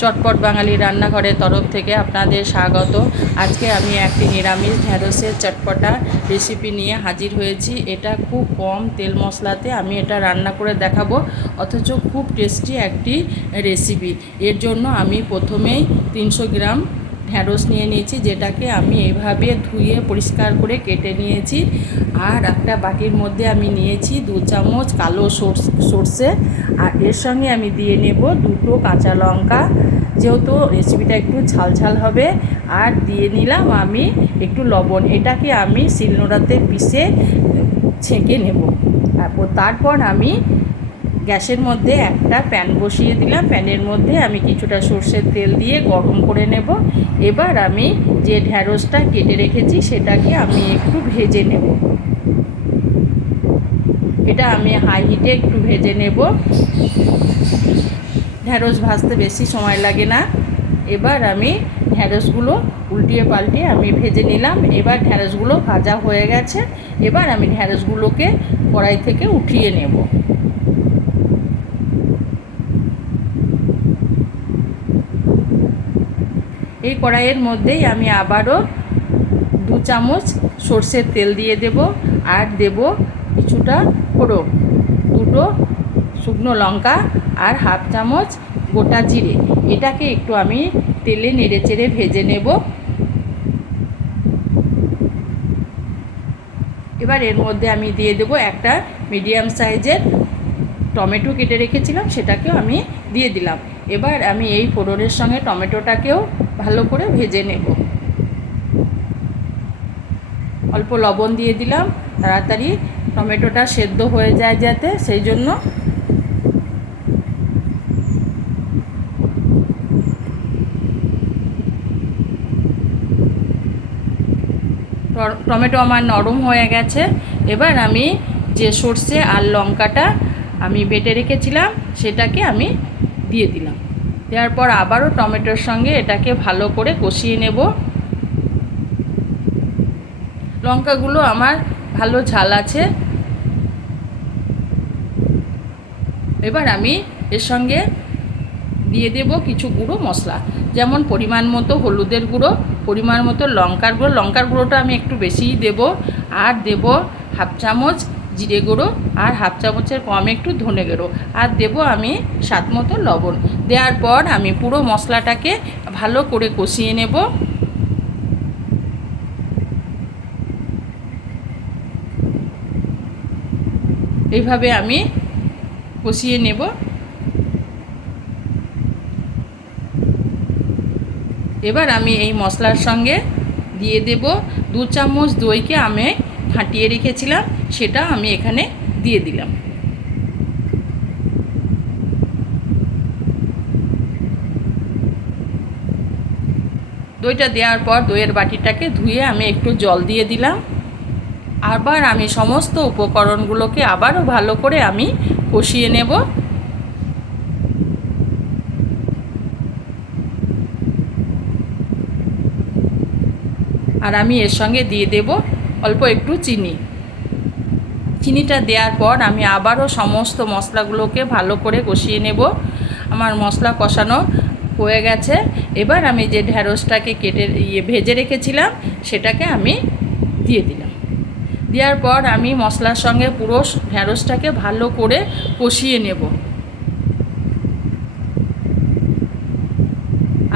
চটপট বাঙালি রান্নাঘরের তরফ থেকে আপনাদের স্বাগত। আজকে আমি একটি নিরামিষ ঢ্যাঁড়সের চটপটা রেসিপি নিয়ে হাজির হয়েছি। এটা খুব কম তেল মশলাতে আমি এটা রান্না করে দেখাবো, অথচ খুব টেস্টি একটি রেসিপি। এর জন্য আমি প্রথমেই 300 গ্রাম ঢ্যাঁড়স নিয়ে নিয়েছি, যেটাকে আমি এইভাবে ধুয়ে পরিষ্কার করে কেটে নিয়েছি। আর একটা বাটির মধ্যে আমি নিয়েছি 2 চামচ কালো সর্ষে, আর এর সঙ্গে আমি দিয়ে নেব 2টো কাঁচা লঙ্কা, যেহেতু রেসিপিটা একটু ঝালঝাল হবে। আর দিয়ে নিলাম আমি একটু লবণ। এটাকে আমি শিলনোড়াতে পিষে ছেঁকে নেব। তারপর আমি গ্যাসের মধ্যে একটা প্যান বসিয়ে দিলাম। প্যানের মধ্যে আমি কিছুটা সর্ষের তেল দিয়ে গরম করে নেব। এবার আমি যে ঢ্যাঁড়সটা কেটে রেখেছি সেটাকে আমি একটু ভেজে নেব। এটা আমি হাই হিটে একটু ভেজে নেব। ঢ্যাঁড়স ভাজতে বেশি সময় লাগে না। এবার আমি ঢ্যাঁড়সগুলো উল্টিয়ে পাল্টিয়ে আমি ভেজে নিলাম। এবার ঢ্যাঁড়সগুলো ভাজা হয়ে গেছে। এবার আমি ঢ্যাঁড়সগুলোকে কড়াই থেকে উঠিয়ে নেব। এই কড়াইয়ের মধ্যেই আমি আবারও 2 চামচ সর্ষের তেল দিয়ে দেব, আর দেব কিছুটা ফোড়ন, 2টো শুকনো লঙ্কা আর হাফ চামচ গোটা জিরে। এটাকে একটু আমি তেলে নেড়েচেড়ে ভেজে নেব। এবার এর মধ্যে আমি দিয়ে দেব একটা মিডিয়াম সাইজের টমেটো কেটে রেখেছিলাম, সেটাকেও আমি দিয়ে দিলাম। এবার আমি এই ফোড়নের সঙ্গে টমেটোটাকেও ভালো করে ভেজে নেব। অল্প লবণ দিয়ে দিলাম, তাড়াতাড়ি টমেটোটা সেদ্ধ হয়ে যায় যাতে, সেই জন্য। টমেটো আমার নরম হয়ে গেছে। এবার আমি যে সর্ষে আর লঙ্কাটা আমি বেটে রেখেছিলাম সেটাকে আমি দিয়ে দিলাম। দেওয়ার পর আবারও টমেটোর সঙ্গে এটাকে ভালো করে কষিয়ে নেব। লঙ্কাগুলো আমার ভালো ঝাল আছে। এবার আমি এর সঙ্গে দিয়ে দেব কিছু গুঁড়ো মশলা, যেমন পরিমাণ মতো হলুদের গুঁড়ো, পরিমাণ মতো লঙ্কার গুঁড়ো। লঙ্কার গুঁড়োটা আমি একটু বেশিই দেব। আর দেব হাফ চামচ জিরে গুঁড়ো, আর হাফ চামচের কম একটু ধনে গুঁড়ো, আর দেব আমি স্বাদ মতো লবণ। দেওয়ার পর আমি পুরো মশলাটাকে ভালো করে কষিয়ে নেব। এইভাবে আমি কষিয়ে নেব। এবার আমি এই মশলার সঙ্গে দিয়ে দেব 2 চামচ দইকে আমি ফাটিয়ে রেখেছিলাম, সেটা আমি এখানে দিয়ে দিলাম। দইটা দেওয়ার পর দইয়ের বাটিটাকে ধুয়ে আমি একটু জল দিয়ে দিলাম। আবার আমি সমস্ত উপকরণগুলোকে আবারও ভালো করে আমি কষিয়ে নেব। আর আমি এর সঙ্গে দিয়ে দেব অল্প একটু চিনি। চিনিটা দেওয়ার পর আমি আবারও সমস্ত মশলাগুলোকে ভালো করে কষিয়ে নেব। আমার মশলা কষানো হয়ে গেছে। এবার আমি যে ঢ্যাঁড়সটাকে ভেজে রেখেছিলাম সেটাকে আমি দিয়ে দিলাম। দেওয়ার পর আমি মশলার সঙ্গে পুরো ঢ্যাঁড়সটাকে ভালো করে কষিয়ে নেব।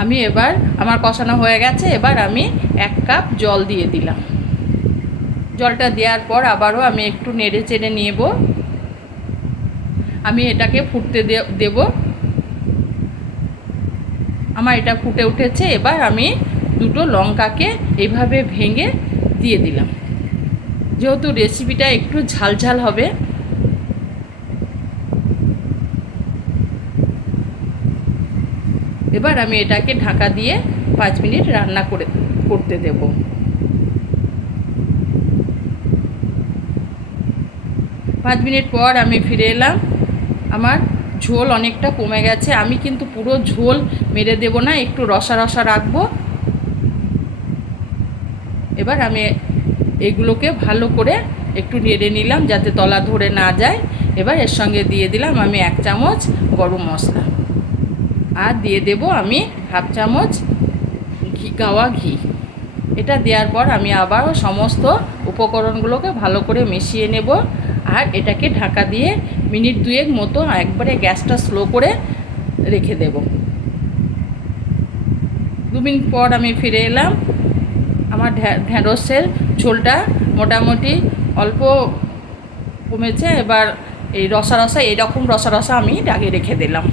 আমি এবার আমার কষানো হয়ে গেছে। এবার আমি 1 কাপ জল দিয়ে দিলাম। জলটা দেওয়ার পর আবারও আমি একটু নেড়ে চেড়ে নেব। আমি এটাকে ফুটতে দেব। আমার এটা ফুটে উঠেছে। এবার আমি 2টো লঙ্কাকে এইভাবে ভেঙে দিয়ে দিলাম, যেহেতু রেসিপিটা একটু ঝালঝাল হবে। এবার আমি এটাকে ঢাকা দিয়ে 5 মিনিট রান্না করতে দেব। 5 মিনিট পর আমি ফিরে এলাম। আমার ঝোল অনেকটা কমে গেছে। আমি কিন্তু পুরো ঝোল মেরে দেব না, একটু রসা রসা রাখবো। এবার আমি এগুলোকে ভালো করে একটু নেড়ে নিলাম যাতে তলা ধরে না যায়। এবার এর সঙ্গে দিয়ে দিলাম আমি 1 চামচ গরম মশলা। আর দিয়ে দেব আমি হাফ চামচ গাওয়া ঘি। এটা দেওয়ার পর আমি আবার সমস্ত উপকরণগুলোকে ভালো করে মিশিয়ে নেব আর এটাকে ঢাকা দিয়ে মিনিট 2 মতো একবারে গ্যাসটা স্লো করে রেখে দেব। 2 মিনিট পর আমি ফিরে এলাম। আমার ঢ্যাঁড়সের ঝোলটা মোটামুটি অল্প কমেছে। এবার এই রসা রসা, এরকম রসা রসা আমি রেখে দিলাম।